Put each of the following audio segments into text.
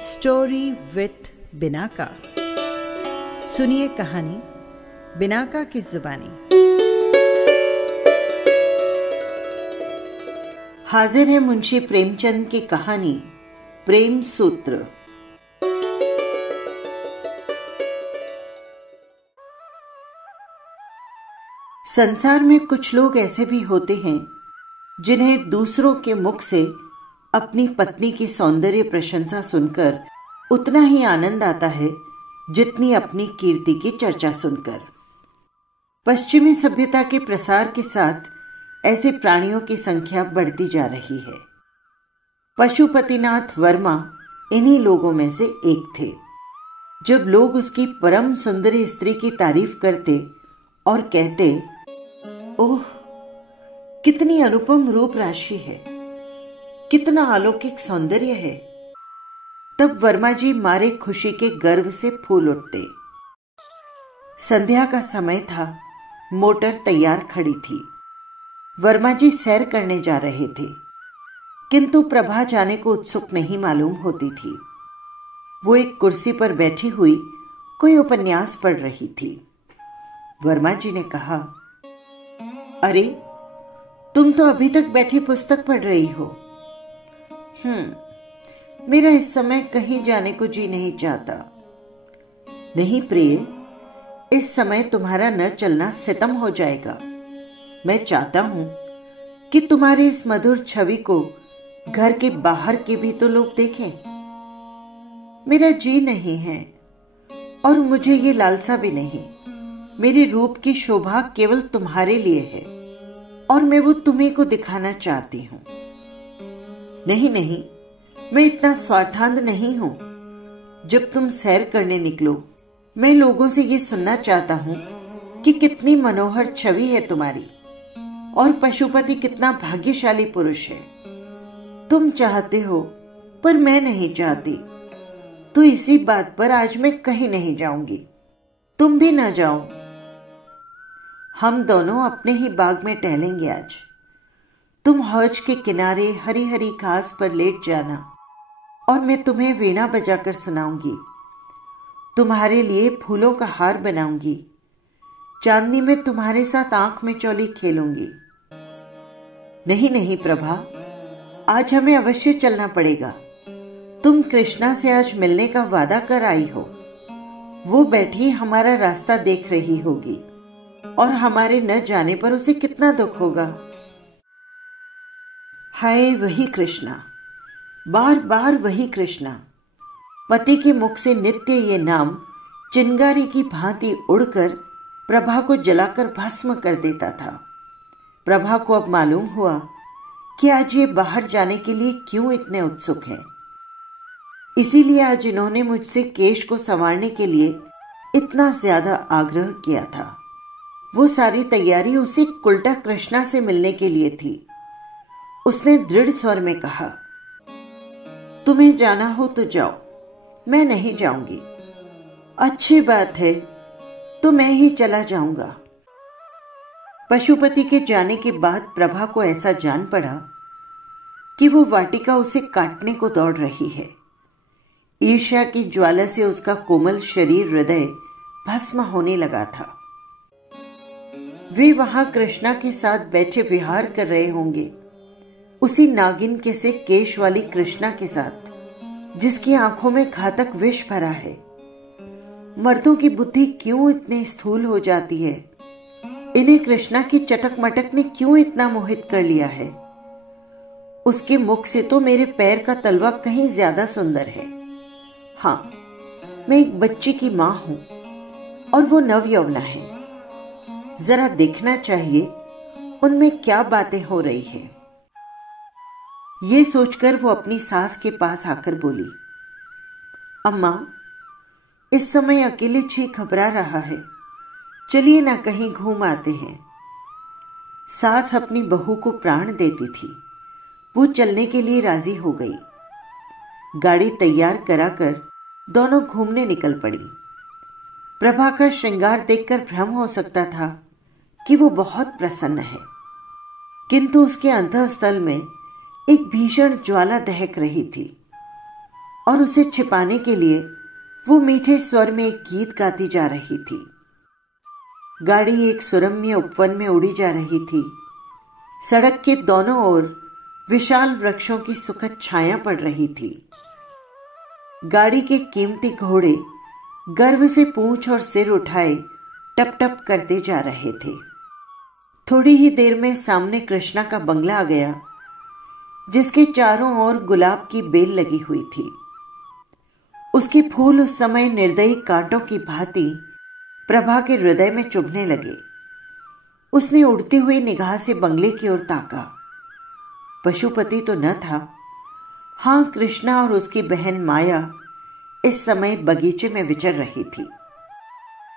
Story with Binaca. सुनिए कहानी Binaca की जुबानी। हाजिर है मुंशी प्रेमचंद की कहानी प्रेम सूत्र। संसार में कुछ लोग ऐसे भी होते हैं जिन्हें दूसरों के मुख से अपनी पत्नी की सौंदर्य प्रशंसा सुनकर उतना ही आनंद आता है जितनी अपनी कीर्ति की चर्चा सुनकर। पश्चिमी सभ्यता के प्रसार के साथ ऐसे प्राणियों की संख्या बढ़ती जा रही है। पशुपतिनाथ वर्मा इन्हीं लोगों में से एक थे। जब लोग उसकी परम सुंदरी स्त्री की तारीफ करते और कहते, ओह कितनी अनुपम रूप राशि है, कितना अलौकिक सौंदर्य है, तब वर्मा जी मारे खुशी के गर्व से फूल उठते। संध्या का समय था, मोटर तैयार खड़ी थी। वर्मा जी सैर करने जा रहे थे, किंतु प्रभा जाने को उत्सुक नहीं मालूम होती थी। वो एक कुर्सी पर बैठी हुई कोई उपन्यास पढ़ रही थी। वर्मा जी ने कहा, अरे तुम तो अभी तक बैठी पुस्तक पढ़ रही हो। मेरा इस समय कहीं जाने को जी नहीं चाहता। नहीं प्रिय, इस समय तुम्हारा न चलना सितम हो जाएगा। मैं चाहता हूं कि तुम्हारी इस मधुर छवि को घर के बाहर के भी तो लोग देखें। मेरा जी नहीं है और मुझे ये लालसा भी नहीं। मेरे रूप की शोभा केवल तुम्हारे लिए है और मैं वो तुम्हीं को दिखाना चाहती हूं। नहीं नहीं, मैं इतना स्वार्थांध नहीं हूं। जब तुम सैर करने निकलो, मैं लोगों से ये सुनना चाहता हूं कि कितनी मनोहर छवि है तुम्हारी और पशुपति कितना भाग्यशाली पुरुष है। तुम चाहते हो पर मैं नहीं चाहती, तो इसी बात पर आज मैं कहीं नहीं जाऊंगी। तुम भी ना जाओ। हम दोनों अपने ही बाग में टहलेंगे आज। तुम हौज के किनारे हरी हरी घास पर लेट जाना और मैं तुम्हें वीणा बजाकर सुनाऊंगी। तुम्हारे लिए फूलों का हार बनाऊंगी। चांदनी में तुम्हारे साथ आंख में चौली खेलूंगी। नहीं नहीं प्रभा, आज हमें अवश्य चलना पड़ेगा। तुम कृष्णा से आज मिलने का वादा कर आई हो। वो बैठी हमारा रास्ता देख रही होगी और हमारे न जाने पर उसे कितना दुख होगा। हाय वही कृष्णा, बार बार वही कृष्णा। पति के मुख से नित्य ये नाम चिंगारी की भांति उड़कर प्रभा को जलाकर भस्म कर देता था। प्रभा को अब मालूम हुआ कि आज ये बाहर जाने के लिए क्यों इतने उत्सुक हैं। इसीलिए आज इन्होंने मुझसे केश को संवारने के लिए इतना ज्यादा आग्रह किया था। वो सारी तैयारी उसी कुलटा कृष्णा से मिलने के लिए थी। उसने दृढ़ स्वर में कहा, तुम्हें जाना हो तो जाओ, मैं नहीं जाऊंगी। अच्छी बात है, तो मैं ही चला जाऊंगा। पशुपति के जाने के बाद प्रभा को ऐसा जान पड़ा कि वो वाटिका उसे काटने को दौड़ रही है। ईर्ष्या की ज्वाला से उसका कोमल शरीर हृदय भस्म होने लगा था। वे वहां कृष्णा के साथ बैठे विहार कर रहे होंगे, उसी नागिन के से केश वाली कृष्णा के साथ, जिसकी आंखों में घातक विष भरा है। मर्दों की बुद्धि क्यों इतनी स्थूल हो जाती है? इन्हें कृष्णा की चटक मटक ने क्यों इतना मोहित कर लिया है? उसके मुख से तो मेरे पैर का तलवा कहीं ज्यादा सुंदर है। हाँ, मैं एक बच्ची की मां हूं और वो नवयौवना है। जरा देखना चाहिए उनमें क्या बातें हो रही हैं। ये सोचकर वो अपनी सास के पास आकर बोली, अम्मा, इस समय अकेले छी घबरा रहा है, चलिए ना कहीं घूम आते हैं। सास अपनी बहू को प्राण देती थी। वो चलने के लिए राजी हो गई। गाड़ी तैयार कराकर दोनों घूमने निकल पड़ी। प्रभा का श्रृंगार देखकर भ्रम हो सकता था कि वो बहुत प्रसन्न है, किंतु उसके अंतःस्थल में एक भीषण ज्वाला दहक रही थी और उसे छिपाने के लिए वो मीठे स्वर में एक गीत गाती जा रही थी। गाड़ी एक सुरम्य उपवन में उड़ी जा रही थी। सड़क के दोनों ओर विशाल वृक्षों की सुखद छाया पड़ रही थी। गाड़ी के कीमती घोड़े गर्व से पूंछ और सिर उठाए टप टप करते जा रहे थे। थोड़ी ही देर में सामने कृष्णा का बंगला आ गया, जिसके चारों ओर गुलाब की बेल लगी हुई थी। उसके फूल उस समय निर्दयी कांटों की भांति प्रभा के हृदय में चुभने लगे। उसने उड़ती हुई निगाह से बंगले की ओर ताका। पशुपति तो न था। हां, कृष्णा और उसकी बहन माया इस समय बगीचे में विचर रही थी।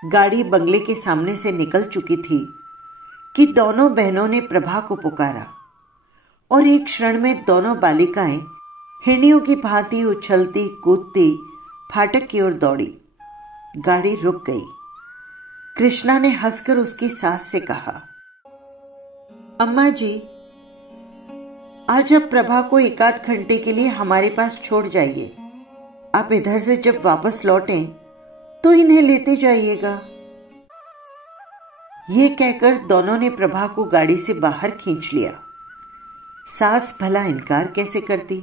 गाड़ी बंगले के सामने से निकल चुकी थी कि दोनों बहनों ने प्रभा को पुकारा और एक क्षण में दोनों बालिकाएं हिरणियों की भांति उछलती कूदती फाटक की ओर दौड़ी। गाड़ी रुक गई। कृष्णा ने हंसकर उसकी सास से कहा, अम्मा जी, आज आप प्रभा को एक आध घंटे के लिए हमारे पास छोड़ जाइए। आप इधर से जब वापस लौटें तो इन्हें लेते जाइएगा। यह कहकर दोनों ने प्रभा को गाड़ी से बाहर खींच लिया। सास भला इनकार कैसे करती।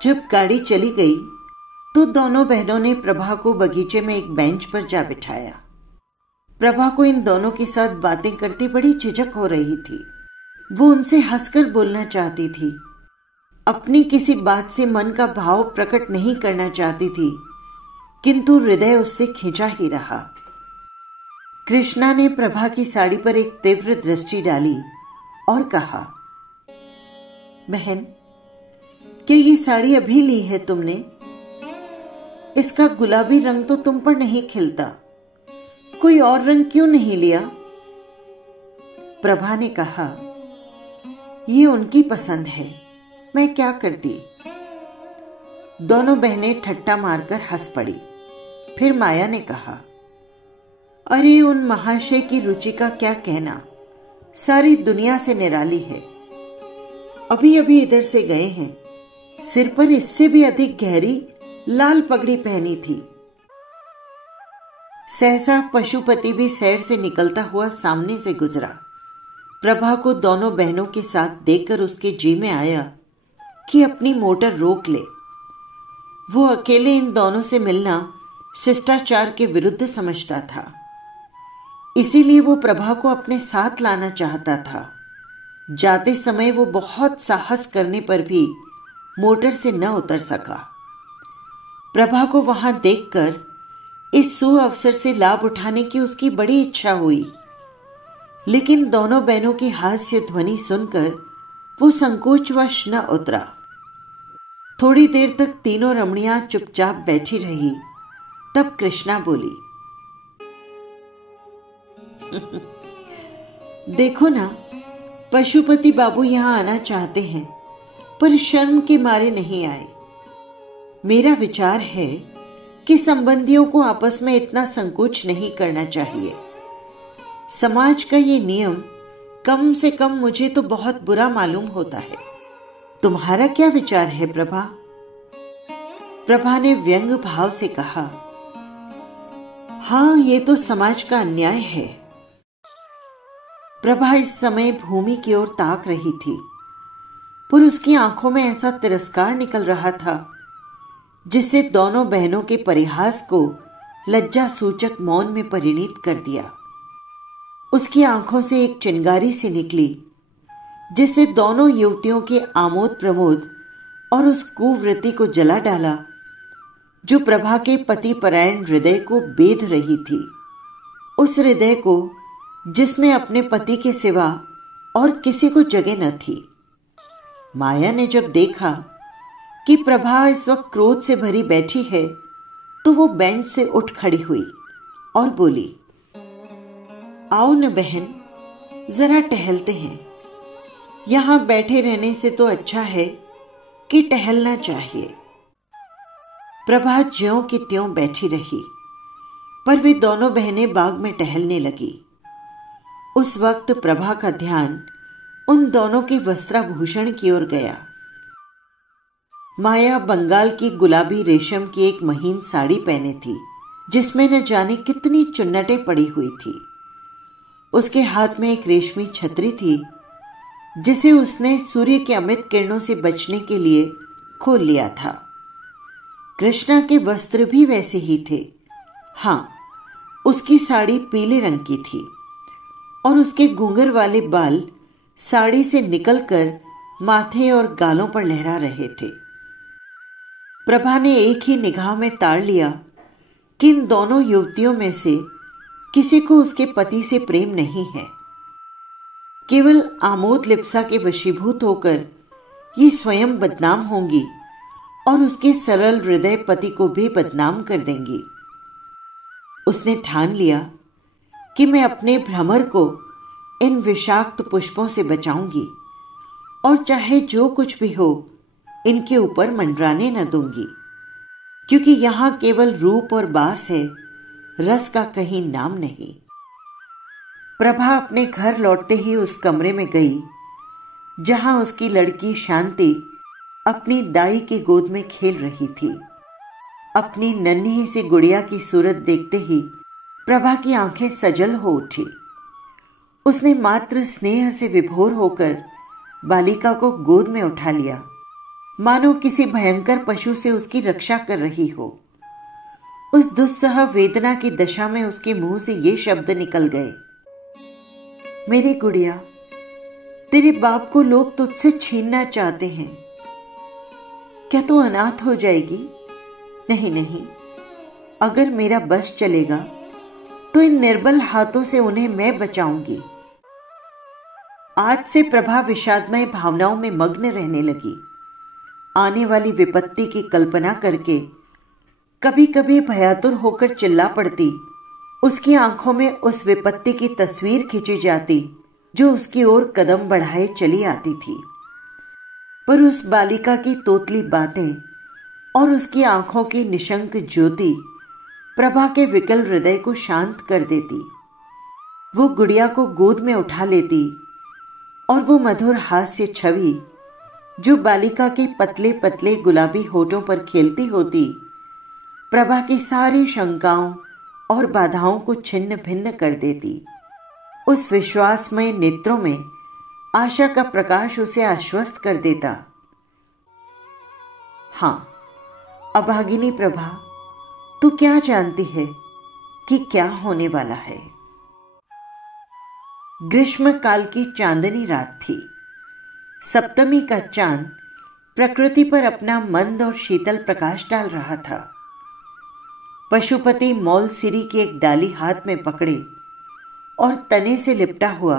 जब गाड़ी चली गई तो दोनों बहनों ने प्रभा को बगीचे में एक बेंच पर जा बिठाया। प्रभा को इन दोनों के साथ बातें करती बड़ी झिझक हो रही थी। वो उनसे हंसकर बोलना चाहती थी, अपनी किसी बात से मन का भाव प्रकट नहीं करना चाहती थी, किंतु हृदय उससे खिंचा ही रहा। कृष्णा ने प्रभा की साड़ी पर एक तीव्र दृष्टि डाली और कहा, बहन, क्या ये साड़ी अभी ली है तुमने? इसका गुलाबी रंग तो तुम पर नहीं खिलता। कोई और रंग क्यों नहीं लिया? प्रभा ने कहा, ये उनकी पसंद है, मैं क्या करती। दोनों बहनें ठट्टा मारकर हंस पड़ी। फिर माया ने कहा, अरे उन महाशय की रुचि का क्या कहना, सारी दुनिया से निराली है। अभी अभी इधर से गए हैं। सिर पर इससे भी अधिक गहरी लाल पगड़ी पहनी थी। सहसा पशुपति भी सैर से निकलता हुआ सामने से गुजरा। प्रभा को दोनों बहनों के साथ देखकर उसके जी में आया कि अपनी मोटर रोक ले। वो अकेले इन दोनों से मिलना शिष्टाचार के विरुद्ध समझता था। इसीलिए वो प्रभा को अपने साथ लाना चाहता था। जाते समय वो बहुत साहस करने पर भी मोटर से न उतर सका। प्रभा को वहां देखकर इस सुअवसर से लाभ उठाने की उसकी बड़ी इच्छा हुई, लेकिन दोनों बहनों की हास्य ध्वनि सुनकर वो संकोचवश न उतरा। थोड़ी देर तक तीनों रमणियां चुपचाप बैठी रही। तब कृष्णा बोली, देखो ना, पशुपति बाबू यहां आना चाहते हैं पर शर्म के मारे नहीं आए। मेरा विचार है कि संबंधियों को आपस में इतना संकोच नहीं करना चाहिए। समाज का ये नियम कम से कम मुझे तो बहुत बुरा मालूम होता है। तुम्हारा क्या विचार है प्रभा? प्रभा ने व्यंग भाव से कहा, हां, ये तो समाज का अन्याय है। प्रभा इस समय भूमि की ओर ताक रही थी, पर उसकी आंखों में ऐसा तिरस्कार निकल रहा था जिससे दोनों बहनों के परिहास को लज्जा सूचक मौन में परिणित कर दिया। उसकी आंखों से एक चिंगारी सी निकली जिससे दोनों युवतियों के आमोद प्रमोद और उस कुवृत्ति को जला डाला जो प्रभा के पति परायण हृदय को बेध रही थी। उस हृदय को जिसमें अपने पति के सिवा और किसी को जगह न थी। माया ने जब देखा कि प्रभा इस वक्त क्रोध से भरी बैठी है तो वो बेंच से उठ खड़ी हुई और बोली, आओ न बहन, जरा टहलते हैं। यहां बैठे रहने से तो अच्छा है कि टहलना चाहिए। प्रभा ज्यों की त्यों बैठी रही, पर वे दोनों बहनें बाग में टहलने लगी। उस वक्त प्रभा का ध्यान उन दोनों के वस्त्राभूषण की ओर गया। माया बंगाल की गुलाबी रेशम की एक महीन साड़ी पहने थी, जिसमें न जाने कितनी चुन्नटें पड़ी हुई थी। उसके हाथ में एक रेशमी छतरी थी, जिसे उसने सूर्य के अमित किरणों से बचने के लिए खोल लिया था। कृष्णा के वस्त्र भी वैसे ही थे। हाँ, उसकी साड़ी पीले रंग की थी और उसके घूंघर वाले बाल साड़ी से निकलकर माथे और गालों पर लहरा रहे थे। प्रभा ने एक ही निगाह में ताड़ लिया कि इन दोनों युवतियों में से किसी को उसके पति से प्रेम नहीं है। केवल आमोद लिप्सा के वशीभूत होकर ये स्वयं बदनाम होंगी और उसके सरल हृदय पति को भी बदनाम कर देंगी। उसने ठान लिया कि मैं अपने भ्रमर को इन विषाक्त पुष्पों से बचाऊंगी और चाहे जो कुछ भी हो इनके ऊपर मंडराने न दूंगी, क्योंकि यहां केवल रूप और बास है, रस का कहीं नाम नहीं। प्रभा अपने घर लौटते ही उस कमरे में गई जहां उसकी लड़की शांति अपनी दाई की गोद में खेल रही थी। अपनी नन्ही सी गुड़िया की सूरत देखते ही प्रभा की आंखें सजल हो उठी। उसने मात्र स्नेह से विभोर होकर बालिका को गोद में उठा लिया, मानो किसी भयंकर पशु से उसकी रक्षा कर रही हो। उस दुस्सह वेदना की दशा में उसके मुंह से ये शब्द निकल गए, मेरी गुड़िया, तेरे बाप को लोग तुझसे छीनना चाहते हैं। क्या तू अनाथ हो जाएगी? नहीं नहीं, अगर मेरा बस चलेगा तो इन निर्बल हाथों से उन्हें मैं बचाऊंगी। आज से प्रभा विषादमय भावनाओं में मग्न रहने लगी। आने वाली विपत्ति की कल्पना करके कभी कभी भयातुर होकर चिल्ला पड़ती। उसकी आंखों में उस विपत्ति की तस्वीर खींची जाती जो उसकी ओर कदम बढ़ाए चली आती थी। पर उस बालिका की तोतली बातें और उसकी आंखों की निशंक ज्योति प्रभा के विकल हृदय को शांत कर देती। वो गुड़िया को गोद में उठा लेती और वो मधुर हास्य छवि जो बालिका के पतले पतले गुलाबी होठों पर खेलती होती, प्रभा की सारी शंकाओं और बाधाओं को छिन्न भिन्न कर देती। उस विश्वासमय नेत्रों में आशा का प्रकाश उसे आश्वस्त कर देता। हां, अभागिनी प्रभा, तू क्या जानती है कि क्या होने वाला है? ग्रीष्म काल की चांदनी रात थी। सप्तमी का चांद प्रकृति पर अपना मंद और शीतल प्रकाश डाल रहा था। पशुपति मौल सिरी की एक डाली हाथ में पकड़े और तने से लिपटा हुआ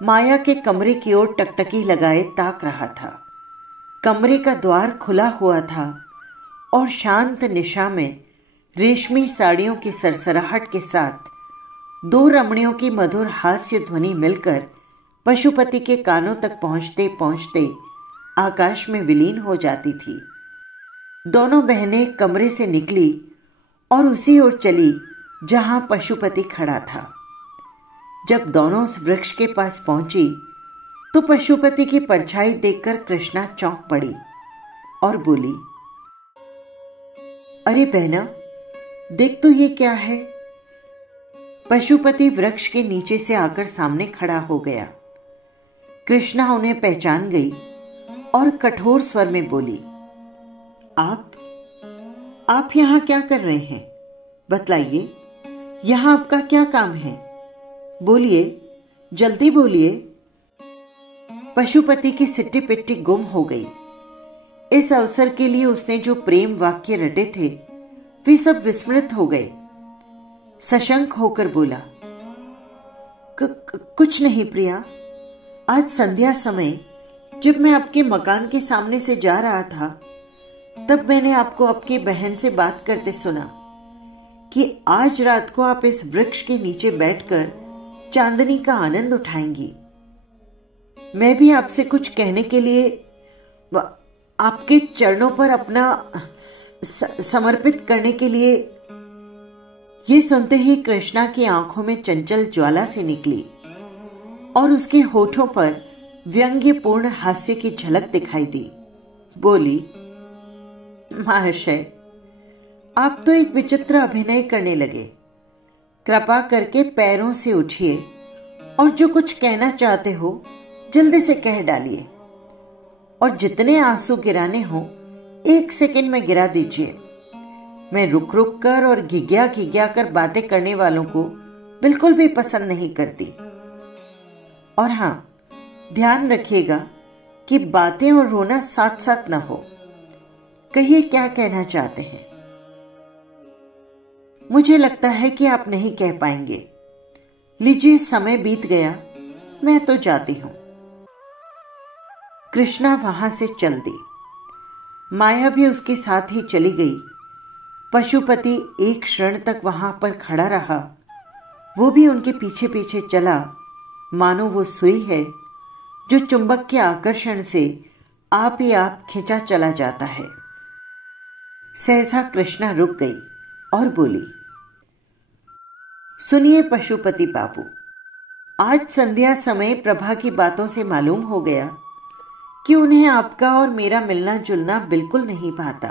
माया के कमरे की ओर टकटकी लगाए ताक रहा था। कमरे का द्वार खुला हुआ था और शांत निशा में रेशमी साड़ियों की सरसराहट के साथ दो रमणियों की मधुर हास्य ध्वनि मिलकर पशुपति के कानों तक पहुंचते पहुंचते आकाश में विलीन हो जाती थी। दोनों बहनें कमरे से निकली और उसी ओर चली जहां पशुपति खड़ा था। जब दोनों उस वृक्ष के पास पहुंची तो पशुपति की परछाई देखकर कृष्णा चौंक पड़ी और बोली, अरे बहना, देख तो ये क्या है? पशुपति वृक्ष के नीचे से आकर सामने खड़ा हो गया। कृष्णा उन्हें पहचान गई और कठोर स्वर में बोली, आप यहां क्या कर रहे हैं? बतलाइए, यहां आपका क्या काम है? बोलिए, जल्दी बोलिए। पशुपति की सिट्टी पिट्टी गुम हो गई। इस अवसर के लिए उसने जो प्रेम वाक्य रटे थे वे सब विस्मृत हो गए। सशंक होकर बोला, कुछ नहीं प्रिया, आज संध्या समय जब मैं आपके मकान के सामने से जा रहा था तब मैंने आपको आपकी बहन से बात करते सुना कि आज रात को आप इस वृक्ष के नीचे बैठकर चांदनी का आनंद उठाएंगी। मैं भी आपसे कुछ कहने के लिए आपके चरणों पर अपना समर्पित करने के लिए। ये सुनते ही कृष्णा की आंखों में चंचल ज्वाला से निकली और उसके होठों पर व्यंग्यपूर्ण हास्य की झलक दिखाई दी। बोली, महाशय, आप तो एक विचित्र अभिनय करने लगे। कृपा करके पैरों से उठिए और जो कुछ कहना चाहते हो जल्दी से कह डालिए, और जितने आंसू गिराने हो 1 सेकंड में गिरा दीजिए। मैं रुक रुक कर और घिघिया कर बातें करने वालों को बिल्कुल भी पसंद नहीं करती। और हाँ, ध्यान रखिएगा कि बातें और रोना साथ साथ ना हो। कहिए, क्या कहना चाहते हैं? मुझे लगता है कि आप नहीं कह पाएंगे। लीजिए, समय बीत गया, मैं तो जाती हूं। कृष्णा वहां से चल दी। माया भी उसके साथ ही चली गई। पशुपति एक क्षण तक वहां पर खड़ा रहा। वो भी उनके पीछे पीछे चला, मानो वो सुई है जो चुंबक के आकर्षण से आप ही आप खींचा चला जाता है। सहसा कृष्णा रुक गई और बोली, सुनिए पशुपति बाबू, आज संध्या समय प्रभा की बातों से मालूम हो गया कि उन्हें आपका और मेरा मिलना जुलना बिल्कुल नहीं भाता।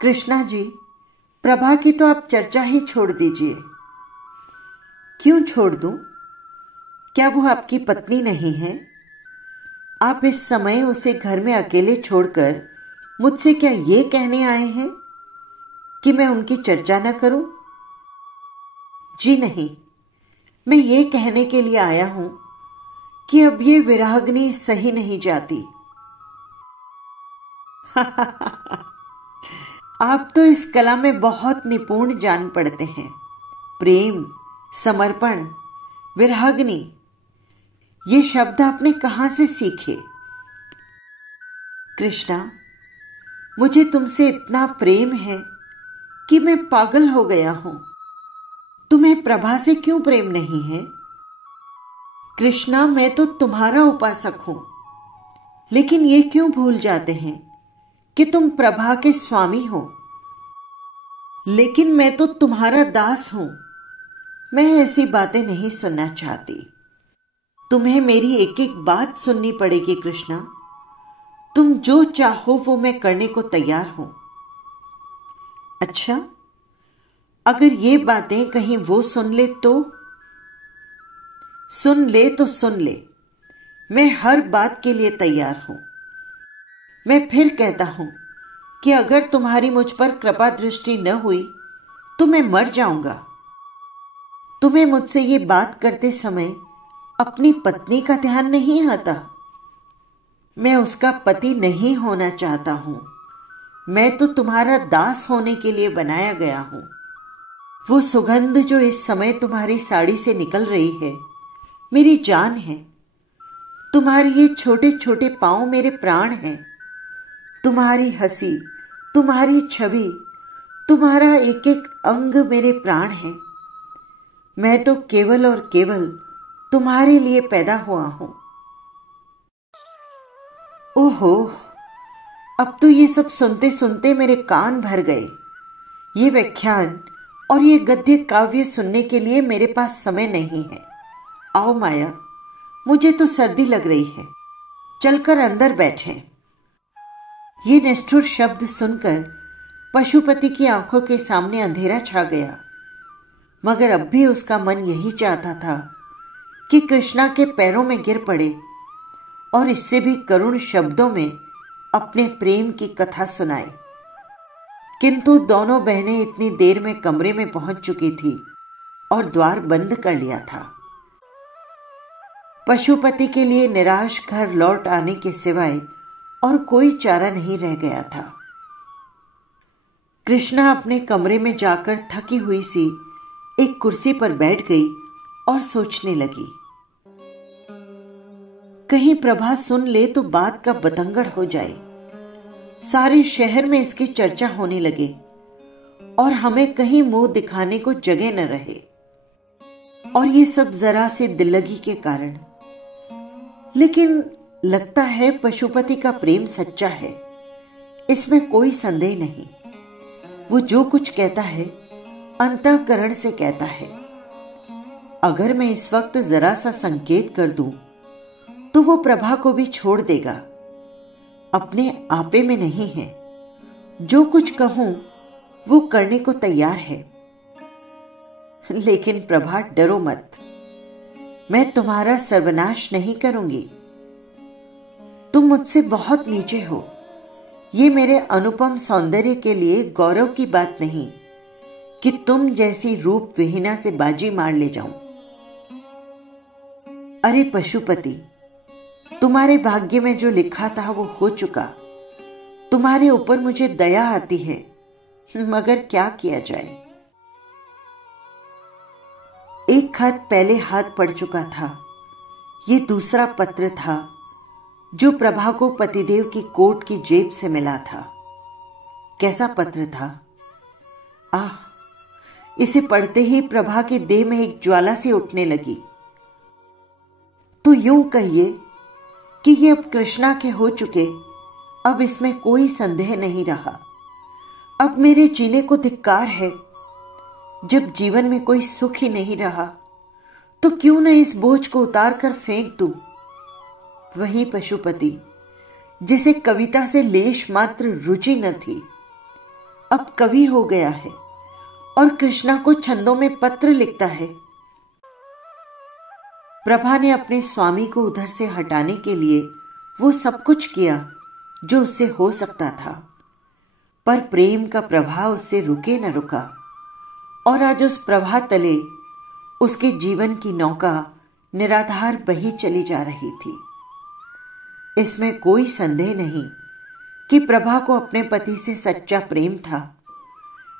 कृष्णा जी, प्रभा की तो आप चर्चा ही छोड़ दीजिए। क्यों छोड़ दूं? क्या वो आपकी पत्नी नहीं है? आप इस समय उसे घर में अकेले छोड़कर मुझसे क्या ये कहने आए हैं कि मैं उनकी चर्चा न करूं? जी नहीं, मैं ये कहने के लिए आया हूं कि अब ये विरागनी सही नहीं जाती। आप तो इस कला में बहुत निपुण जान पड़ते हैं। प्रेम, समर्पण, विरागनी, ये शब्द आपने कहां से सीखे? कृष्णा, मुझे तुमसे इतना प्रेम है कि मैं पागल हो गया हूं। तुम्हें प्रभा से क्यों प्रेम नहीं है? कृष्णा, मैं तो तुम्हारा उपासक हूं, लेकिन ये क्यों भूल जाते हैं कि तुम प्रभा के स्वामी हो? लेकिन मैं तो तुम्हारा दास हूं। मैं ऐसी बातें नहीं सुनना चाहती। तुम्हें मेरी एक एक बात सुननी पड़ेगी कृष्णा। तुम जो चाहो वो मैं करने को तैयार हूं। अच्छा, अगर ये बातें कहीं वो सुन ले तो? सुन ले तो सुन ले, मैं हर बात के लिए तैयार हूं। मैं फिर कहता हूं कि अगर तुम्हारी मुझ पर कृपा दृष्टि न हुई तो मैं मर जाऊंगा। तुम्हें मुझसे ये बात करते समय अपनी पत्नी का ध्यान नहीं आता? मैं उसका पति नहीं होना चाहता हूं। मैं तो तुम्हारा दास होने के लिए बनाया गया हूं। वो सुगंध जो इस समय तुम्हारी साड़ी से निकल रही है, मेरी जान है। तुम्हारे ये छोटे छोटे पांव मेरे प्राण हैं। तुम्हारी हंसी, तुम्हारी छवि, तुम्हारा एक एक अंग मेरे प्राण है। मैं तो केवल और केवल तुम्हारे लिए पैदा हुआ हूं। ओहो, अब तो ये सब सुनते सुनते मेरे कान भर गए। ये व्याख्यान और ये गद्य काव्य सुनने के लिए मेरे पास समय नहीं है। आओ माया, मुझे तो सर्दी लग रही है, चलकर अंदर बैठें। ये निष्ठुर शब्द सुनकर पशुपति की आंखों के सामने अंधेरा छा गया, मगर अब भी उसका मन यही चाहता था कि कृष्णा के पैरों में गिर पड़े और इससे भी करुण शब्दों में अपने प्रेम की कथा सुनाए। किंतु दोनों बहनें इतनी देर में कमरे में पहुंच चुकी थी और द्वार बंद कर लिया था। पशुपति के लिए निराश घर लौट आने के सिवाय और कोई चारा नहीं रह गया था। कृष्णा अपने कमरे में जाकर थकी हुई सी एक कुर्सी पर बैठ गई और सोचने लगी। कहीं प्रभा सुन ले तो बात का बतंगड़ हो जाए, सारे शहर में इसकी चर्चा होने लगे और हमें कहीं मुंह दिखाने को जगह न रहे। और ये सब जरा से दिल्लगी के कारण। लेकिन लगता है पशुपति का प्रेम सच्चा है, इसमें कोई संदेह नहीं। वो जो कुछ कहता है अंतःकरण से कहता है। अगर मैं इस वक्त जरा सा संकेत कर दूं तो वो प्रभा को भी छोड़ देगा। अपने आपे में नहीं है, जो कुछ कहूं वो करने को तैयार है। लेकिन प्रभा, डरो मत, मैं तुम्हारा सर्वनाश नहीं करूंगी। तुम मुझसे बहुत नीचे हो। ये मेरे अनुपम सौंदर्य के लिए गौरव की बात नहीं कि तुम जैसी रूप विहीना से बाजी मार ले जाऊं। अरे पशुपति, तुम्हारे भाग्य में जो लिखा था वो हो चुका। तुम्हारे ऊपर मुझे दया आती है, मगर क्या किया जाए। एक खत पहले हाथ पड़ चुका था। ये दूसरा पत्र था जो प्रभा को पतिदेव की कोट की जेब से मिला था। कैसा पत्र था! आह, इसे पढ़ते ही प्रभा के देह में एक ज्वाला सी उठने लगी। तो यूं कहिए कि ये अब कृष्णा के हो चुके। अब इसमें कोई संदेह नहीं रहा। अब मेरे जीने को धिक्कार है। जब जीवन में कोई सुख ही नहीं रहा तो क्यों न इस बोझ को उतार कर फेंक दूं। वही पशुपति जिसे कविता से लेश मात्र रुचि न थी, अब कवि हो गया है और कृष्णा को छंदों में पत्र लिखता है। प्रभा ने अपने स्वामी को उधर से हटाने के लिए वो सब कुछ किया जो उससे हो सकता था, पर प्रेम का प्रभाव उससे रुके न रुका और आज उस प्रभा तले उसके जीवन की नौका निराधार बही चली जा रही थी। इसमें कोई संदेह नहीं कि प्रभा को अपने पति से सच्चा प्रेम था,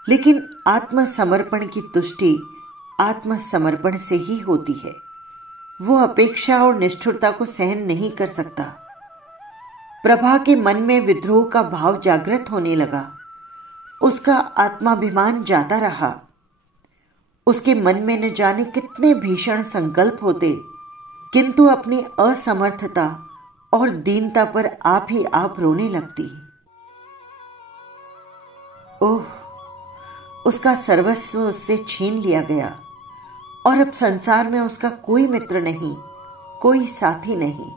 लेकिन आत्मसमर्पण की तुष्टि आत्मसमर्पण से ही होती है। वो अपेक्षा और निष्ठुरता को सहन नहीं कर सकता। प्रभा के मन में विद्रोह का भाव जागृत होने लगा। उसका आत्माभिमान जाता रहा। उसके मन में न जाने कितने भीषण संकल्प होते, किंतु अपनी असमर्थता और दीनता पर आप ही आप रोने लगती। ओह, उसका सर्वस्व उससे छीन लिया गया और अब संसार में उसका कोई मित्र नहीं, कोई साथी नहीं।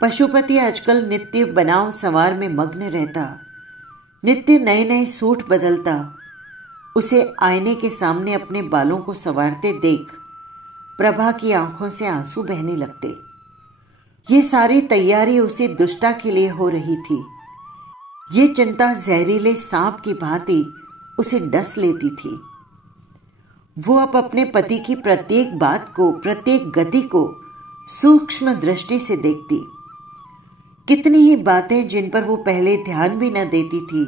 पशुपति आजकल नित्य बनाव संवार में मग्न रहता, नित्य नए नए सूट बदलता। उसे आईने के सामने अपने बालों को संवारते देख प्रभा की आंखों से आंसू बहने लगते। ये सारी तैयारी उसी दुष्टा के लिए हो रही थी। ये चिंता जहरीले सांप की भांति उसे डस लेती थी। वो अब अपने पति की प्रत्येक बात को, प्रत्येक गति को सूक्ष्म दृष्टि से देखती। कितनी ही बातें जिन पर वो पहले ध्यान भी न देती थी,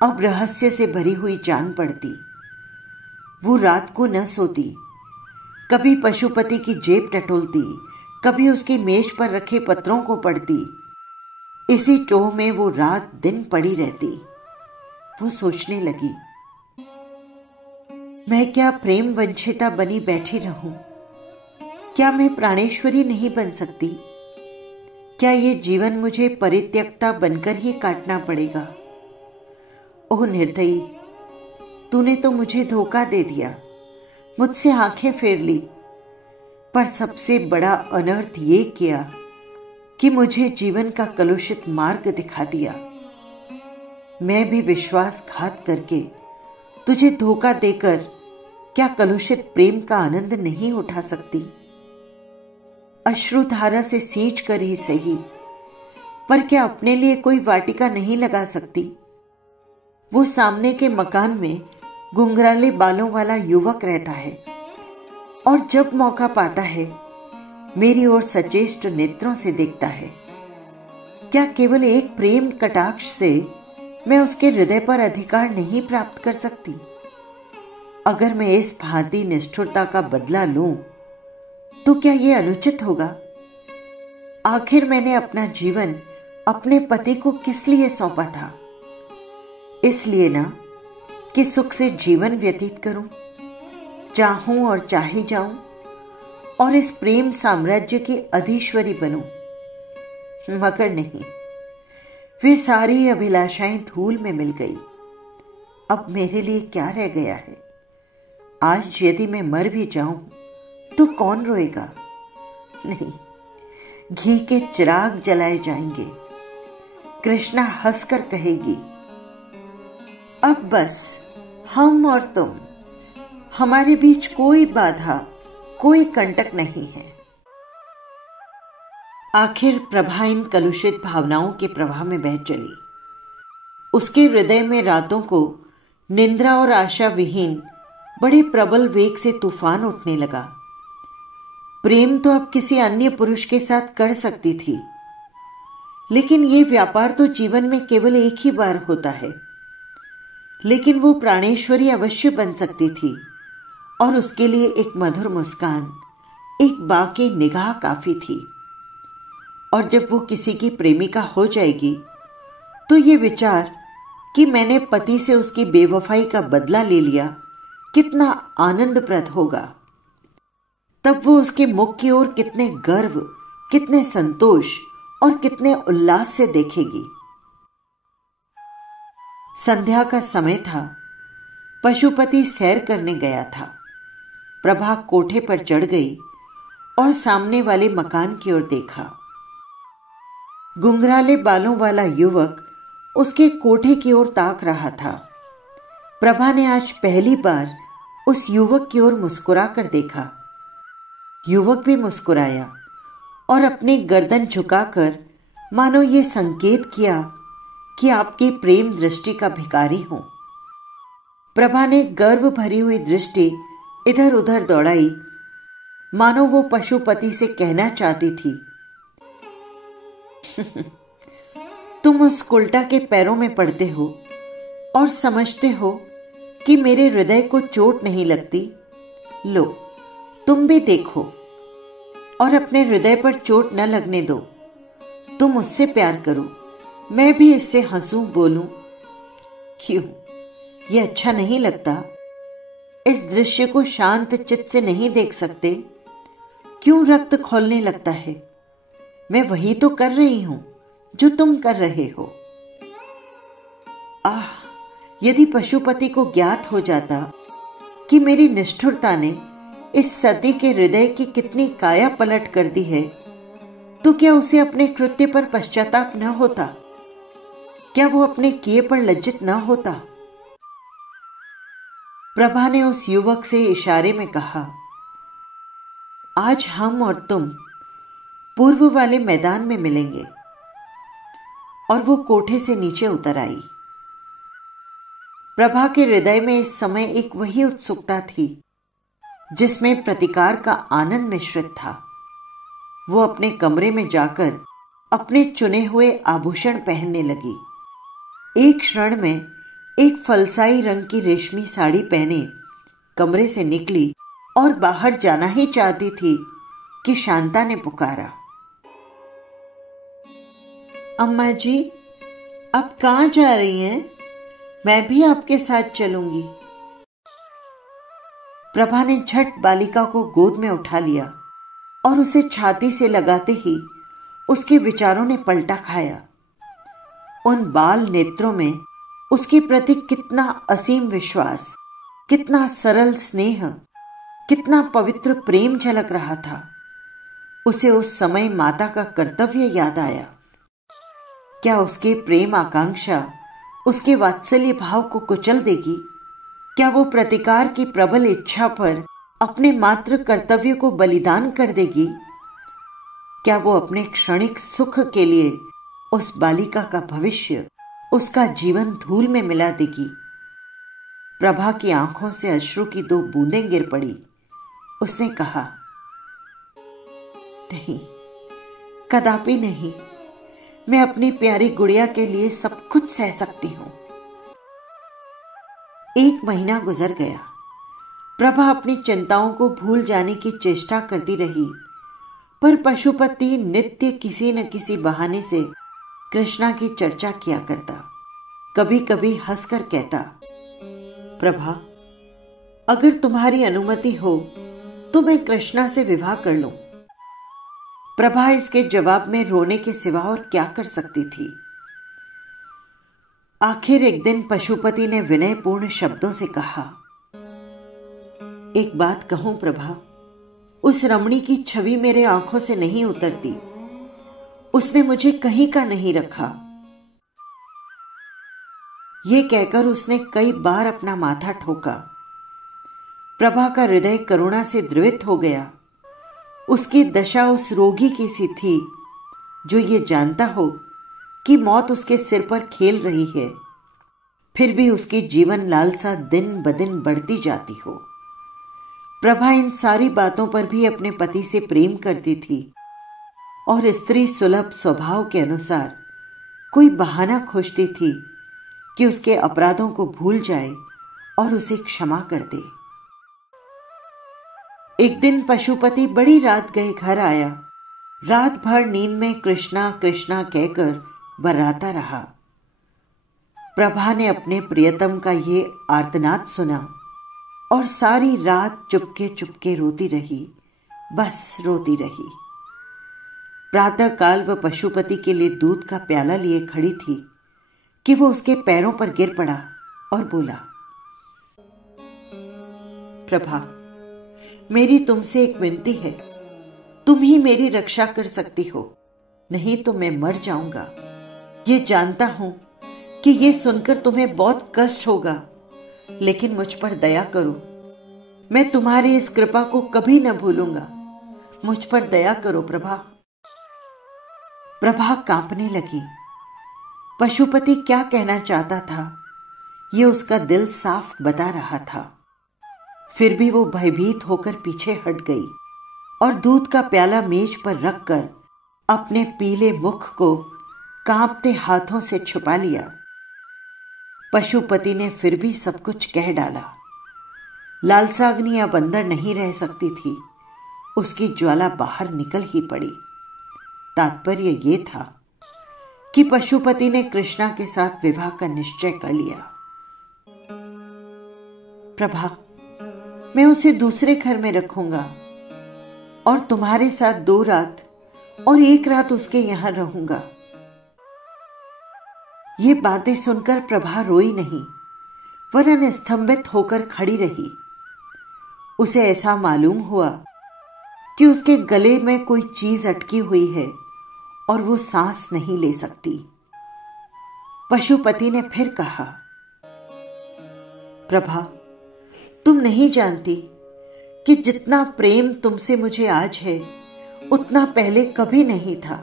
अब रहस्य से भरी हुई जान पड़ती। वो रात को न सोती, कभी पशुपति की जेब टटोलती, कभी उसकी मेज पर रखे पत्रों को पढ़ती। इसी टोह में वो रात दिन पड़ी रहती। वो सोचने लगी, मैं क्या प्रेम वंचिता बनी बैठी रहूं? क्या मैं प्राणेश्वरी नहीं बन सकती? क्या ये जीवन मुझे परित्यक्ता बनकर ही काटना पड़ेगा? ओह निर्दयी, तूने तो मुझे धोखा दे दिया, मुझसे आंखें फेर ली, पर सबसे बड़ा अनर्थ ये किया कि मुझे जीवन का कलुषित मार्ग दिखा दिया। मैं भी विश्वासघात करके, तुझे धोखा देकर क्या कलुषित प्रेम का आनंद नहीं उठा सकती? अश्रुधारा से सींच कर ही सही, पर क्या अपने लिए कोई वाटिका नहीं लगा सकती? वो सामने के मकान में घुंघराले बालों वाला युवक रहता है और जब मौका पाता है मेरी ओर सचेष्ट नेत्रों से देखता है। क्या केवल एक प्रेम कटाक्ष से मैं उसके हृदय पर अधिकार नहीं प्राप्त कर सकती? अगर मैं इस भांति निष्ठुरता का बदला लूं तो क्या यह अनुचित होगा? आखिर मैंने अपना जीवन अपने पति को किस लिए सौंपा था? इसलिए ना कि सुख से जीवन व्यतीत करूं, चाहूं और चाही जाऊं और इस प्रेम साम्राज्य की अधीश्वरी बनूं। मगर नहीं, वे सारी अभिलाषाएं धूल में मिल गई। अब मेरे लिए क्या रह गया है? आज यदि मैं मर भी जाऊं तो कौन रोएगा? नहीं, घी के चिराग जलाए जाएंगे। कृष्णा हंसकर कहेगी, अब बस हम और तुम, हमारे बीच कोई बाधा, कोई कंटक नहीं है। आखिर प्रभा इन कलुषित भावनाओं के प्रवाह में बह चली। उसके हृदय में रातों को निंद्रा और आशा विहीन बड़े प्रबल वेग से तूफान उठने लगा। प्रेम तो अब किसी अन्य पुरुष के साथ कर सकती थी, लेकिन यह व्यापार तो जीवन में केवल एक ही बार होता है। लेकिन वो प्राणेश्वरी अवश्य बन सकती थी, और उसके लिए एक मधुर मुस्कान, एक बाकी निगाह काफी थी। और जब वो किसी की प्रेमिका हो जाएगी तो ये विचार कि मैंने पति से उसकी बेवफाई का बदला ले लिया कितना आनंदप्रद होगा। तब वो उसके मुख की ओर कितने गर्व, कितने संतोष और कितने उल्लास से देखेगी। संध्या का समय था। पशुपति सैर करने गया था। प्रभा कोठे पर चढ़ गई और सामने वाले मकान की ओर देखा। घुंघराले बालों वाला युवक उसके कोठे की ओर ताक रहा था। प्रभा ने आज पहली बार उस युवक की ओर मुस्कुरा कर देखा। युवक भी मुस्कुराया और अपनी गर्दन झुकाकर मानो ये संकेत किया कि आपकी प्रेम दृष्टि का भिखारी हूं। प्रभा ने गर्व भरी हुई दृष्टि इधर उधर दौड़ाई, मानो वो पशुपति से कहना चाहती थी, तुम उस कुल्टा के पैरों में पड़ते हो और समझते हो कि मेरे हृदय को चोट नहीं लगती। लो, तुम भी देखो और अपने हृदय पर चोट न लगने दो। तुम उससे प्यार करो, मैं भी इससे हंसूं, बोलूं। क्यों, ये अच्छा नहीं लगता? इस दृश्य को शांत चित्त से नहीं देख सकते? क्यों रक्त खौलने लगता है? मैं वही तो कर रही हूं जो तुम कर रहे हो। आह, यदि पशुपति को ज्ञात हो जाता कि मेरी निष्ठुरता ने इस सती के हृदय की कितनी काया पलट कर दी है, तो क्या उसे अपने कृत्य पर पश्चाताप न होता? क्या वो अपने किए पर लज्जित न होता? प्रभा ने उस युवक से इशारे में कहा, आज हम और तुम पूर्व वाले मैदान में मिलेंगे। और वो कोठे से नीचे उतर आई। प्रभा के हृदय में इस समय एक वही उत्सुकता थी जिसमें प्रतिकार का आनंद मिश्रित था। वो अपने कमरे में जाकर अपने चुने हुए आभूषण पहनने लगी। एक क्षण में एक फलसाई रंग की रेशमी साड़ी पहने कमरे से निकली और बाहर जाना ही चाहती थी कि शांता ने पुकारा, अम्मा जी, आप कहाँ जा रही हैं? मैं भी आपके साथ चलूंगी। प्रभा ने झट बालिका को गोद में उठा लिया और उसे छाती से लगाते ही उसके विचारों ने पलटा खाया। उन बाल नेत्रों में उसके प्रति कितना असीम विश्वास, कितना सरल स्नेह, कितना पवित्र प्रेम झलक रहा था। उसे उस समय माता का कर्तव्य याद आया। क्या उसके प्रेम आकांक्षा उसके वात्सल्य भाव को कुचल देगी? क्या वो प्रतिकार की प्रबल इच्छा पर अपने मात्र कर्तव्य को बलिदान कर देगी? क्या वो अपने क्षणिक सुख के लिए उस बालिका का भविष्य, उसका जीवन धूल में मिला देगी? प्रभा की आंखों से अश्रु की 2 बूंदें गिर पड़ी। उसने कहा, नहीं, कदापि नहीं। मैं अपनी प्यारी गुड़िया के लिए सब कुछ सह सकती हूं। 1 महीना गुजर गया। प्रभा अपनी चिंताओं को भूल जाने की चेष्टा करती रही, पर पशुपति नित्य किसी न किसी बहाने से कृष्णा की चर्चा किया करता। कभी कभी हंसकर कहता, प्रभा, अगर तुम्हारी अनुमति हो तो मैं कृष्णा से विवाह कर लूं। प्रभा इसके जवाब में रोने के सिवा और क्या कर सकती थी। आखिर एक दिन पशुपति ने विनयपूर्ण शब्दों से कहा, एक बात कहूं प्रभा, उस रमणी की छवि मेरे आंखों से नहीं उतरती। उसने मुझे कहीं का नहीं रखा। यह कहकर उसने कई बार अपना माथा ठोका। प्रभा का हृदय करुणा से द्रवित हो गया। उसकी दशा उस रोगी की सी थी जो ये जानता हो कि मौत उसके सिर पर खेल रही है, फिर भी उसकी जीवन लालसा दिन ब दिन बढ़ती जाती हो। प्रभा इन सारी बातों पर भी अपने पति से प्रेम करती थी और स्त्री सुलभ स्वभाव के अनुसार कोई बहाना खोजती थी कि उसके अपराधों को भूल जाए और उसे क्षमा कर दे। एक दिन पशुपति बड़ी रात गए घर आया। रात भर नींद में कृष्णा कृष्णा कहकर बर्राता रहा। प्रभा ने अपने प्रियतम का ये आर्तनाद सुना और सारी रात चुपके चुपके रोती रही, बस रोती रही। प्रातः काल वह पशुपति के लिए दूध का प्याला लिए खड़ी थी कि वो उसके पैरों पर गिर पड़ा और बोला, प्रभा, मेरी तुमसे एक विनती है। तुम ही मेरी रक्षा कर सकती हो, नहीं तो मैं मर जाऊंगा। ये जानता हूं कि ये सुनकर तुम्हें बहुत कष्ट होगा, लेकिन मुझ पर दया करो। मैं तुम्हारी इस कृपा को कभी न भूलूंगा। मुझ पर दया करो प्रभा। प्रभा कांपने लगी। पशुपति क्या कहना चाहता था ये उसका दिल साफ बता रहा था। फिर भी वो भयभीत होकर पीछे हट गई और दूध का प्याला मेज पर रखकर अपने पीले मुख को कांपते हाथों से छुपा लिया। पशुपति ने फिर भी सब कुछ कह डाला। लालसाग्नि अब अंदर नहीं रह सकती थी, उसकी ज्वाला बाहर निकल ही पड़ी। तात्पर्य ये था कि पशुपति ने कृष्णा के साथ विवाह का निश्चय कर लिया। प्रभा, मैं उसे दूसरे घर में रखूंगा और तुम्हारे साथ 2 रात और 1 रात उसके यहां रहूंगा। ये बातें सुनकर प्रभा रोई नहीं, वरन स्तंभित होकर खड़ी रही। उसे ऐसा मालूम हुआ कि उसके गले में कोई चीज अटकी हुई है और वो सांस नहीं ले सकती। पशुपति ने फिर कहा, प्रभा, तुम नहीं जानती कि जितना प्रेम तुमसे मुझे आज है उतना पहले कभी नहीं था।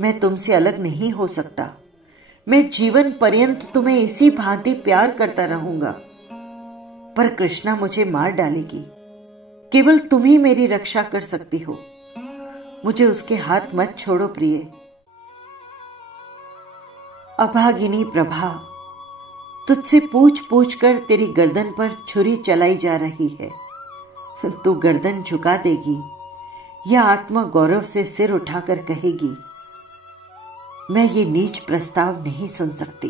मैं तुमसे अलग नहीं हो सकता। मैं जीवन पर्यंत तुम्हें इसी भांति प्यार करता रहूंगा। पर कृष्णा मुझे मार डालेगी। केवल तुम ही मेरी रक्षा कर सकती हो। मुझे उसके हाथ मत छोड़ो प्रिय। अभागिनी प्रभा, तुझसे पूछ पूछ कर तेरी गर्दन पर छुरी चलाई जा रही है। तू गर्दन झुका देगी या आत्मा गौरव से सिर उठाकर कहेगी, मैं ये नीच प्रस्ताव नहीं सुन सकती।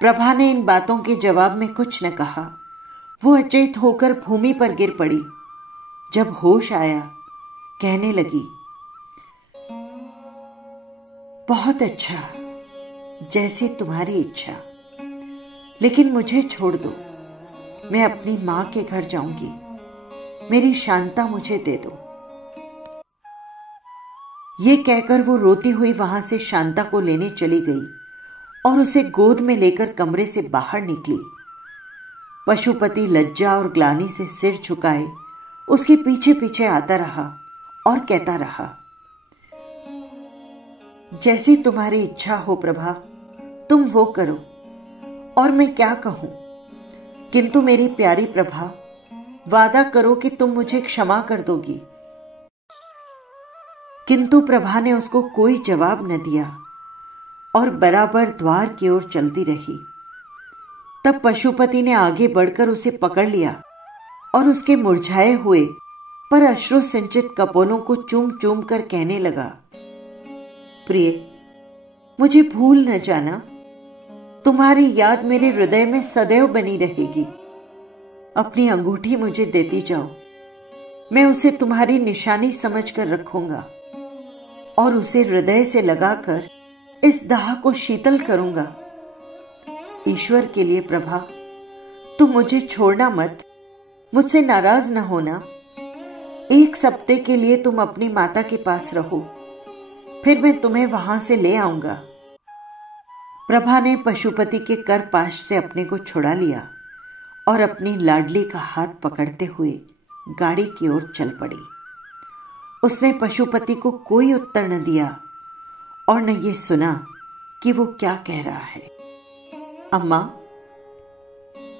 प्रभा ने इन बातों के जवाब में कुछ न कहा। वो अचेत होकर भूमि पर गिर पड़ी। जब होश आया, कहने लगी, बहुत अच्छा, जैसे तुम्हारी इच्छा, लेकिन मुझे छोड़ दो। मैं अपनी मां के घर जाऊंगी। मेरी शांता मुझे दे दो। ये कहकर वो रोती हुई वहां से शांता को लेने चली गई और उसे गोद में लेकर कमरे से बाहर निकली। पशुपति लज्जा और ग्लानि से सिर झुकाए उसके पीछे पीछे आता रहा और कहता रहा, जैसी तुम्हारी इच्छा हो प्रभा, तुम वो करो। और मैं क्या कहूं, किंतु मेरी प्यारी प्रभा, वादा करो कि तुम मुझे क्षमा कर दोगी। किंतु प्रभा ने उसको कोई जवाब न दिया और बराबर द्वार की ओर चलती रही। तब पशुपति ने आगे बढ़कर उसे पकड़ लिया और उसके मुरझाए हुए पर अश्रु सिंचित कपोलों को चूम चूम कर कहने लगा, प्रिय, मुझे भूल न जाना। तुम्हारी याद मेरे हृदय में सदैव बनी रहेगी। अपनी अंगूठी मुझे देती जाओ। मैं उसे तुम्हारी निशानी समझकर रखूंगा और उसे हृदय से लगाकर इस दाह को शीतल करूंगा। ईश्वर के लिए प्रभा, तुम मुझे छोड़ना मत। मुझसे नाराज न होना। 1 सप्ते के लिए तुम अपनी माता के पास रहो, फिर मैं तुम्हें वहां से ले आऊंगा। प्रभा ने पशुपति के करपाश से अपने को छुड़ा लिया और अपनी लाडली का हाथ पकड़ते हुए गाड़ी की ओर चल पड़ी। उसने पशुपति को कोई उत्तर न दिया और न ये सुना कि वो क्या कह रहा है। अम्मा,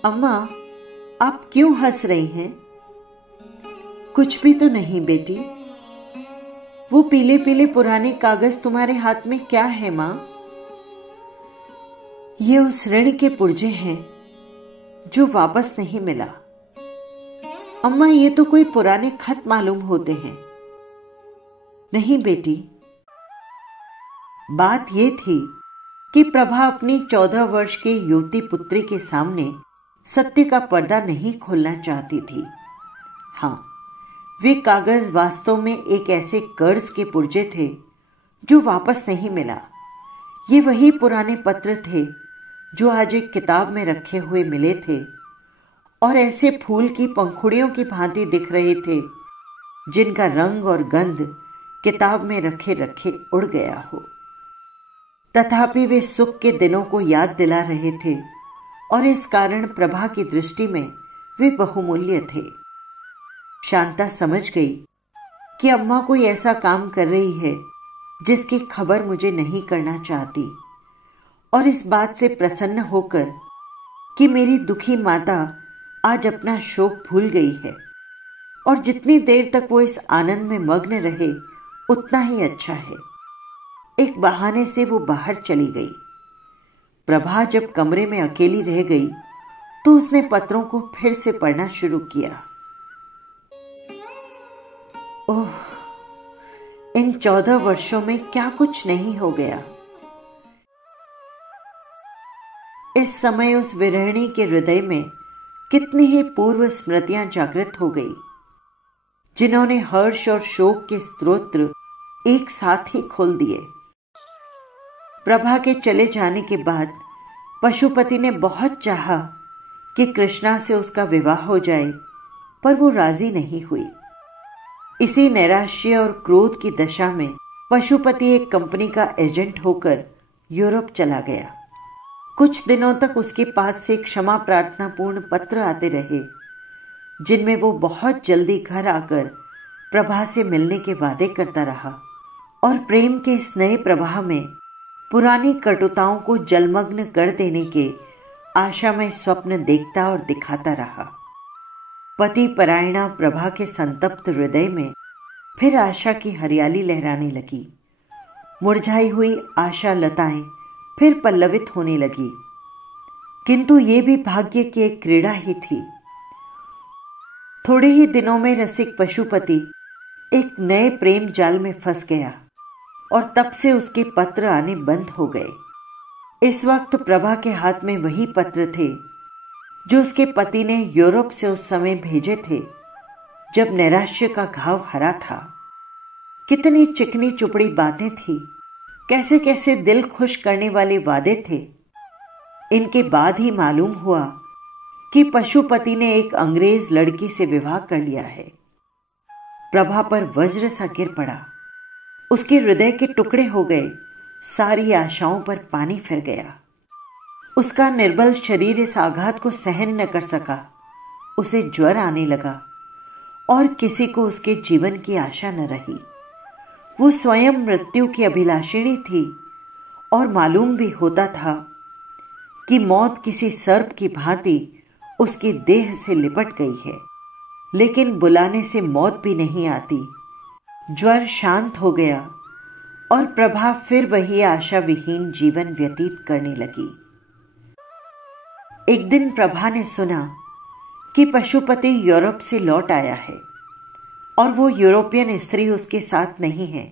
अम्मा, आप क्यों हंस रही हैं? कुछ भी तो नहीं बेटी। वो पीले पीले पुराने कागज तुम्हारे हाथ में क्या है मां? ये उस ऋण के पुर्जे हैं जो वापस नहीं मिला। अम्मा, ये तो कोई पुराने खत मालूम होते हैं। नहीं बेटी, बात ये थी कि प्रभा अपनी 14 वर्ष की युवती पुत्री के सामने सत्य का पर्दा नहीं खोलना चाहती थी। हाँ, वे कागज वास्तव में एक ऐसे कर्ज के पुर्जे थे जो वापस नहीं मिला। ये वही पुराने पत्र थे जो आज एक किताब में रखे हुए मिले थे और ऐसे फूल की पंखुड़ियों की भांति दिख रहे थे जिनका रंग और गंध किताब में रखे रखे उड़ गया हो। तथापि वे सुख के दिनों को याद दिला रहे थे और इस कारण प्रभा की दृष्टि में वे बहुमूल्य थे। शांता समझ गई कि अम्मा कोई ऐसा काम कर रही है जिसकी खबर मुझे नहीं करना चाहती, और इस बात से प्रसन्न होकर कि मेरी दुखी माता आज अपना शोक भूल गई है और जितनी देर तक वो इस आनंद में मग्न रहे उतना ही अच्छा है, एक बहाने से वो बाहर चली गई। प्रभा जब कमरे में अकेली रह गई तो उसने पत्रों को फिर से पढ़ना शुरू किया। ओह, इन 14 वर्षों में क्या कुछ नहीं हो गया। इस समय उस विरहिणी के हृदय में कितनी ही पूर्व स्मृतियां जागृत हो गई, जिन्होंने हर्ष और शोक के स्तोत्र एक साथ ही खोल दिए। प्रभा के चले जाने के बाद पशुपति ने बहुत चाहा कि कृष्णा से उसका विवाह हो जाए, पर वो राजी नहीं हुई। इसी नैराश्य और क्रोध की दशा में पशुपति एक कंपनी का एजेंट होकर यूरोप चला गया। कुछ दिनों तक उसके पास से क्षमा प्रार्थना पूर्ण पत्र आते रहे, जिनमें वो बहुत जल्दी घर आकर प्रभा से मिलने के वादे करता रहा और प्रेम के इस नए प्रवाह में पुरानी कटुताओं को जलमग्न कर देने के आशा में स्वप्न देखता और दिखाता रहा। पति परायणा प्रभा के संतप्त हृदय में फिर आशा की हरियाली लहराने लगी। मुरझाई हुई आशा लताएं फिर पल्लवित होने लगी, किंतु ये भी भाग्य की एक क्रीड़ा ही थी। थोड़े ही दिनों में रसिक पशुपति एक नए प्रेम जाल में फंस गया और तब से उसके पत्र आने बंद हो गए। इस वक्त प्रभा के हाथ में वही पत्र थे जो उसके पति ने यूरोप से उस समय भेजे थे जब नैराश्य का घाव हरा था। कितनी चिकनी चुपड़ी बातें थी, कैसे कैसे दिल खुश करने वाले वादे थे। इनके बाद ही मालूम हुआ कि पशुपति ने एक अंग्रेज लड़की से विवाह कर लिया है। प्रभा पर वज्र सा गिर पड़ा, उसके हृदय के टुकड़े हो गए, सारी आशाओं पर पानी फिर गया। उसका निर्बल शरीर इस आघात को सहन न कर सका, उसे ज्वर आने लगा और किसी को उसके जीवन की आशा न रही। वो स्वयं मृत्यु की अभिलाषिणी थी और मालूम भी होता था कि मौत किसी सर्प की भांति उसकी देह से लिपट गई है, लेकिन बुलाने से मौत भी नहीं आती। ज्वर शांत हो गया और प्रभा फिर वही आशा विहीन जीवन व्यतीत करने लगी। एक दिन प्रभा ने सुना कि पशुपति यूरोप से लौट आया है और वो यूरोपियन स्त्री उसके साथ नहीं है,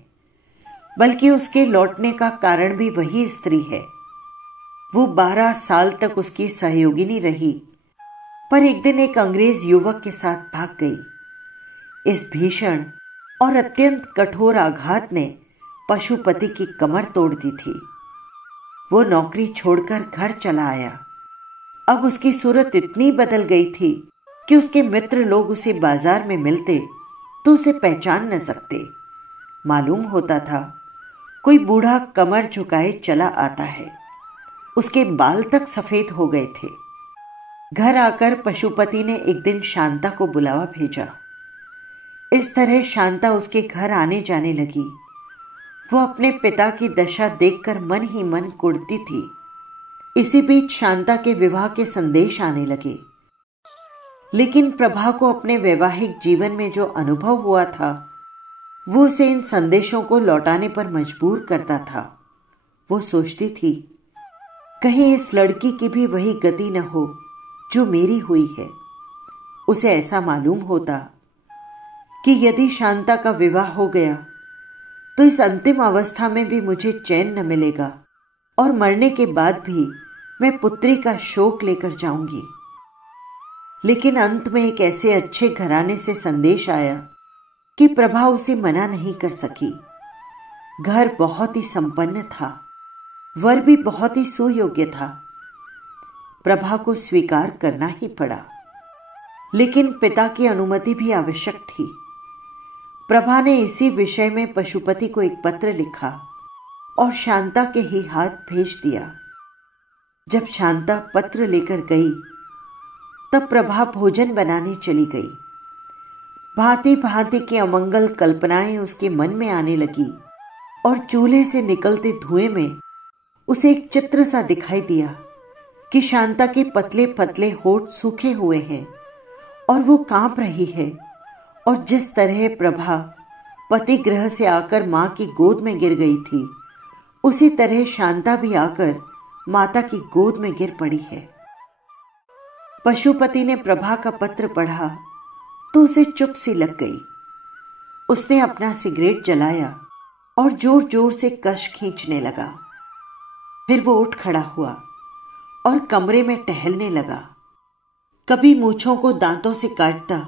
बल्कि उसके लौटने का कारण भी वही स्त्री है। वो 12 साल तक उसकी सहयोगिनी रही, पर एक दिन एक अंग्रेज युवक के साथ भाग गई। इस भीषण और अत्यंत कठोर आघात ने पशुपति की कमर तोड़ दी थी। वो नौकरी छोड़कर घर चला आया। अब उसकी सूरत इतनी बदल गई थी कि उसके मित्र लोग उसे बाजार में मिलते तो उसे पहचान न सकते। मालूम होता था कोई बूढ़ा कमर झुकाए चला आता है। उसके बाल तक सफेद हो गए थे। घर आकर पशुपति ने एक दिन शांता को बुलावा भेजा। इस तरह शांता उसके घर आने जाने लगी। वो अपने पिता की दशा देखकर मन ही मन कुढ़ती थी। इसी बीच शांता के विवाह के संदेश आने लगे, लेकिन प्रभा को अपने वैवाहिक जीवन में जो अनुभव हुआ था वो उसे इन संदेशों को लौटाने पर मजबूर करता था। वो सोचती थी कहीं इस लड़की की भी वही गति न हो जो मेरी हुई है। उसे ऐसा मालूम होता कि यदि शांता का विवाह हो गया तो इस अंतिम अवस्था में भी मुझे चैन न मिलेगा और मरने के बाद भी मैं पुत्री का शोक लेकर जाऊंगी। लेकिन अंत में एक ऐसे अच्छे घराने से संदेश आया कि प्रभा उसे मना नहीं कर सकी। घर बहुत ही संपन्न था, वर भी बहुत ही सुयोग्य था। प्रभा को स्वीकार करना ही पड़ा, लेकिन पिता की अनुमति भी आवश्यक थी। प्रभा ने इसी विषय में पशुपति को एक पत्र लिखा और शांता के ही हाथ भेज दिया। जब शांता पत्र लेकर गई तब प्रभा भोजन बनाने चली गई। भांति भांति की अमंगल कल्पनाएं उसके मन में आने लगी और चूल्हे से निकलते धुएं में उसे एक चित्र सा दिखाई दिया कि शांता के पतले पतले होठ सूखे हुए हैं और वो कांप रही है। और जिस तरह प्रभा पति गृह से आकर मां की गोद में गिर गई थी, उसी तरह शांता भी आकर माता की गोद में गिर पड़ी है। पशुपति ने प्रभा का पत्र पढ़ा तो उसे चुप सी लग गई। उसने अपना सिगरेट जलाया और जोर जोर से कश खींचने लगा। फिर वो उठ खड़ा हुआ और कमरे में टहलने लगा। कभी मूंछों को दांतों से काटता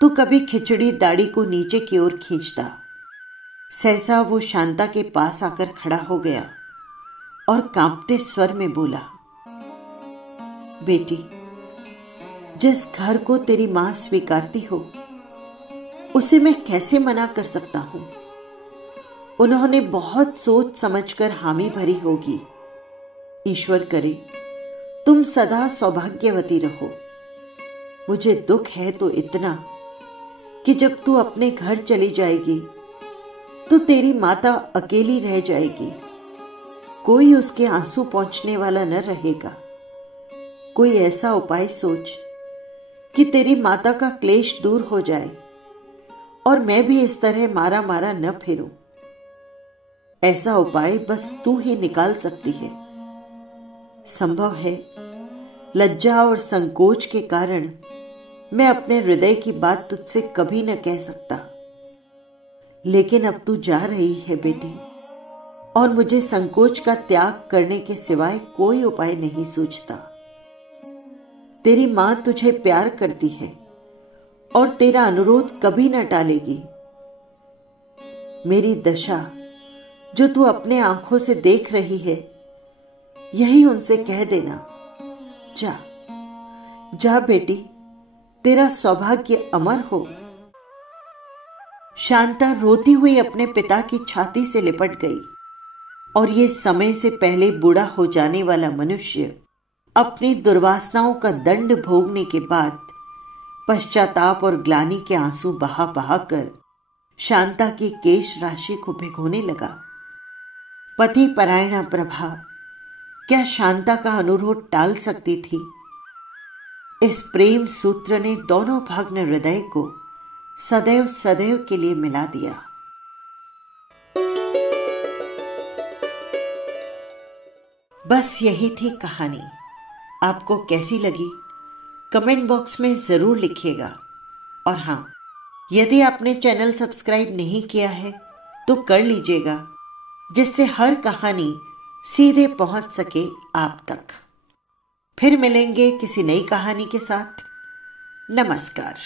तो कभी खिचड़ी दाढ़ी को नीचे की ओर खींचता। सहसा वो शांता के पास आकर खड़ा हो गया और कांपते स्वर में बोला, बेटी, जिस घर को तेरी मां स्वीकारती हो उसे मैं कैसे मना कर सकता हूं। उन्होंने बहुत सोच समझकर हामी भरी होगी। ईश्वर करे तुम सदा सौभाग्यवती रहो। मुझे दुख है तो इतना कि जब तू अपने घर चली जाएगी तो तेरी माता अकेली रह जाएगी। कोई उसके आंसू पोंछने वाला न रहेगा। कोई ऐसा उपाय सोच कि तेरी माता का क्लेश दूर हो जाए और मैं भी इस तरह मारा मारा न फिरूं। ऐसा उपाय बस तू ही निकाल सकती है। संभव है लज्जा और संकोच के कारण मैं अपने हृदय की बात तुझसे कभी न कह सकता, लेकिन अब तू जा रही है बेटी, और मुझे संकोच का त्याग करने के सिवाय कोई उपाय नहीं सूझता। तेरी मां तुझे प्यार करती है और तेरा अनुरोध कभी न टालेगी। मेरी दशा जो तू अपने आंखों से देख रही है, यही उनसे कह देना। जा जा बेटी, तेरा सौभाग्य अमर हो। शांता रोती हुई अपने पिता की छाती से लिपट गई और ये समय से पहले बूढ़ा हो जाने वाला मनुष्य अपनी दुर्वासनाओं का दंड भोगने के बाद पश्चाताप और ग्लानि के आंसू बहा बहा कर शांता की केश राशि को भिगोने लगा। पति परायणा प्रभा क्या शांता का अनुरोध टाल सकती थी? इस प्रेम सूत्र ने दोनों भग्न हृदय को सदैव सदैव के लिए मिला दिया। बस यही थी कहानी। आपको कैसी लगी कमेंट बॉक्स में जरूर लिखिएगा। और हाँ, यदि आपने चैनल सब्सक्राइब नहीं किया है तो कर लीजिएगा, जिससे हर कहानी सीधे पहुंच सके आप तक। फिर मिलेंगे किसी नई कहानी के साथ। नमस्कार।